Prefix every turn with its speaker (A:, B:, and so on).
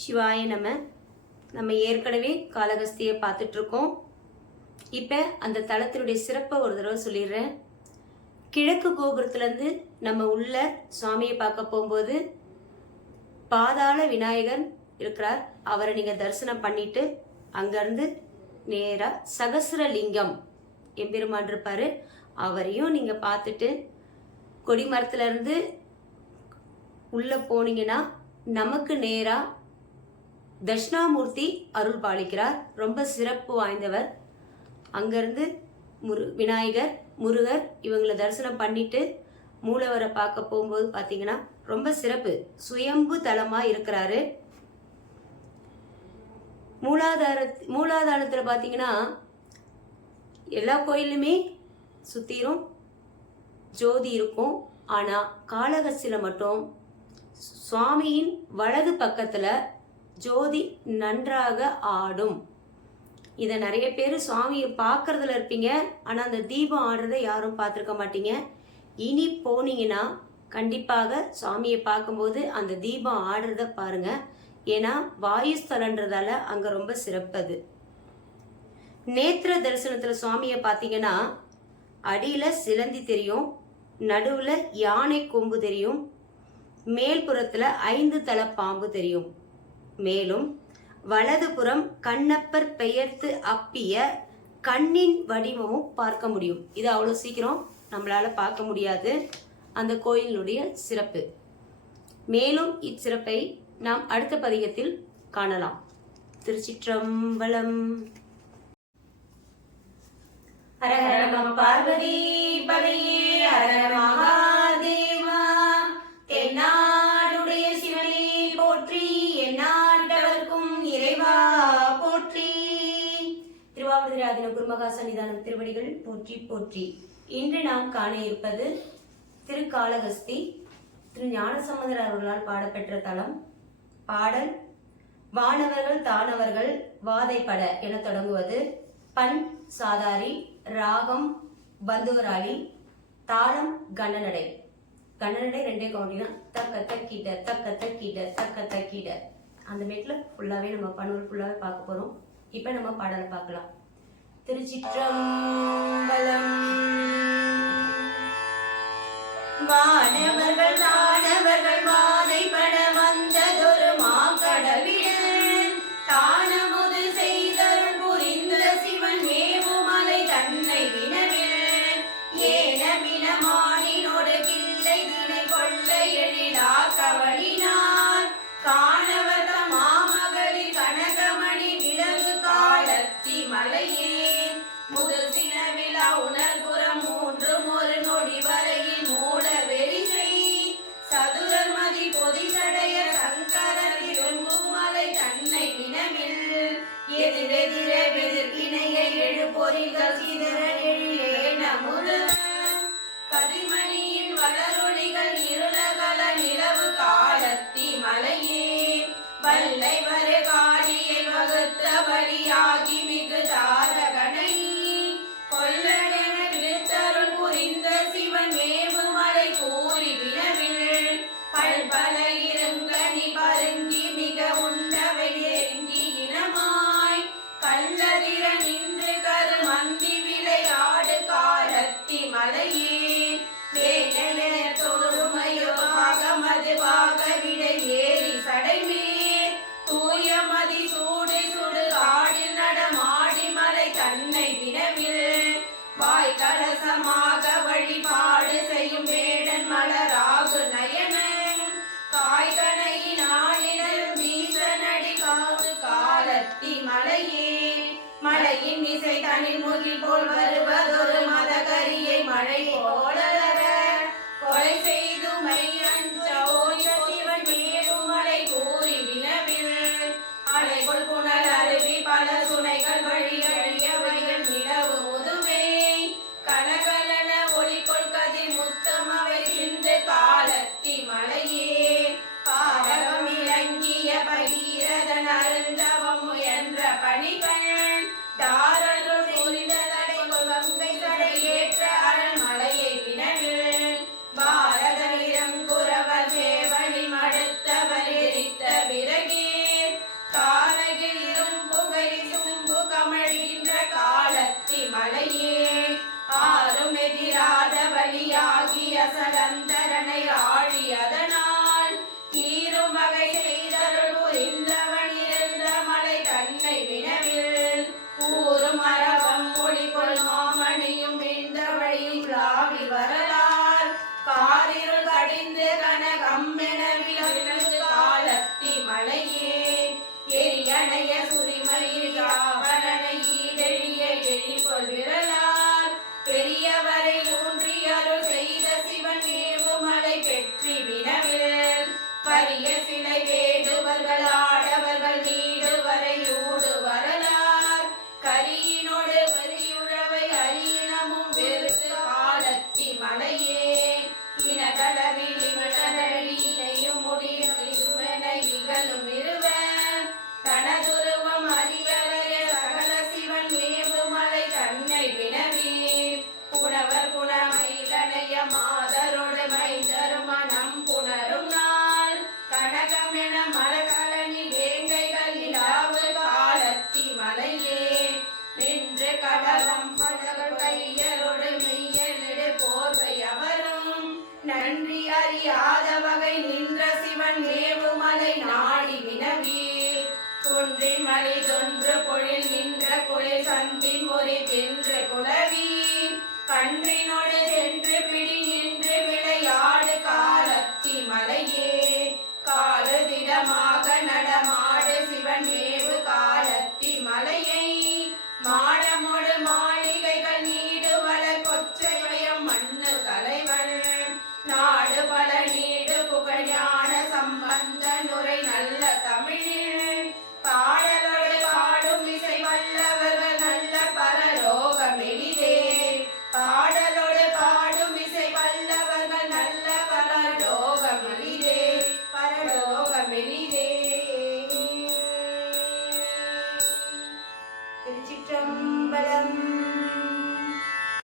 A: சிவாய நம்ம நம்ம ஏற்கனவே காளகஸ்தியை பார்த்துட்டு இருக்கோம் இப்போ அந்த தலத்தினுடைய சிறப்பை ஒரு தடவை சொல்லிடுறேன். கிழக்கு கோபுரத்துலேருந்து நம்ம உள்ள சுவாமியை பார்க்க போகும்போது பாதாள விநாயகர் இருக்கிறார். அவரை நீங்கள் தரிசனம் பண்ணிட்டு அங்கேருந்து நேராக சகசரலிங்கம் எம்பெருமான் இருப்பார். அவரையும் நீங்கள் பார்த்துட்டு கொடிமரத்துலேருந்து உள்ளே போனீங்கன்னா நமக்கு நேராக தட்சிணாமூர்த்தி அருள் பாலிக்கிறார் ரொம்ப சிறப்பு வாய்ந்தவர். அங்கேருந்து முரு விநாயகர் முருகர் இவங்களை தரிசனம் பண்ணிட்டு மூலவரை பார்க்க போகும்போது பார்த்தீங்கன்னா ரொம்ப சிறப்பு. சுயம்பு தலமாக இருக்கிறாரு. மூலாதார மூலாதாரத்தில் பார்த்தீங்கன்னா எல்லா கோயிலுமே சுற்றிரும் ஜோதி இருக்கும். ஆனால் காளகஸ்தியில் மட்டும் சுவாமியின் வலது பக்கத்தில் ஜோதி நன்றாக ஆடும். இதை நிறைய பேர் சுவாமியை பார்க்குறதுல இருப்பீங்க. ஆனால் அந்த தீபம் ஆடுறதை யாரும் பார்த்துருக்க மாட்டீங்க. இனி போனீங்கன்னா கண்டிப்பாக சுவாமியை பார்க்கும்போது அந்த தீபம் ஆடுறத பாருங்க. ஏன்னா வாயுஸ்தலன்றதால அங்கே ரொம்ப சிறப்பது. நேத்திர தரிசனத்தில் சுவாமியை பார்த்தீங்கன்னா அடியில் சிலந்தி தெரியும் நடுவில் யானை கொம்பு தெரியும் மேல்புறத்தில் ஐந்து தலை பாம்பு தெரியும். மேலும் வலதுபுறம் கண்ணப்பர் பெயர்த்து அப்பிய கண்ணின் வடிவமும் பார்க்க முடியும். இது அவ்வளோ சீக்கிரம் நம்மளால பார்க்க முடியாது. அந்த கோயிலினுடைய சிறப்பு. மேலும் இச்சிறப்பை நாம் அடுத்த பதிகத்தில் காணலாம். திருச்சிற்றம்பலம். ஹரஹர நம பார்வதி பதையே ஹரஹர மகா திருவாவூர் ஆதின குருமகா சன்னிதானம் திருவடிகள் போற்றி போற்றி. இன்று நாம் காண இருப்பது திருக்காளகஸ்தி திரு ஞானசம்பந்தர் அவர்களால் பாடப்பெற்ற தலம். பாடல் வானவர்கள் தானவர்கள் வாதைப்பட என தொடங்குவது. பண் சாதாரி ராகம் பந்துவராளி தாளம் கண்ணநடை. கண்ணநடை ரெண்டே கவுண்டினா தக்க தக்கிட்ட தக்க தக்கிட்ட தக்க தக்கிட அந்த மேட்டில் ஃபுல்லாகவே நம்ம பண்புகள் ஃபுல்லாகவே பார்க்க போகிறோம் இப்போ நம்ம பாடலை பார்க்கலாம். திருச்சிற்றம்பலம். வானவர்கள் பல்பல
B: மயிலனைய சுரிமயில் யாவரனை ஈடெழிய எழில்கொள் விரலார் பெரியவரை ஊன்றி அருள் செய்த சிவன் ஏவுமலை பெற்றி வினவில். பரிய சிலை வேடுவர்கள் ஆடவர்கள் நீடு வரை ஊடு வரலார். கரியினோடு வரியுழவை அரியனமும் வெறுத்து காலத்தி மலையே. இனகளவில் இமிழனடியினையும் முடியுமென இகழும் இரு மன்னவன் ஏவுமலை நாடி வினவி. குன்றி மலை தொன்று பொழில் நின்ற குளிர் சந்தின் ஒரு தென்று குலவி. கன்றினோடு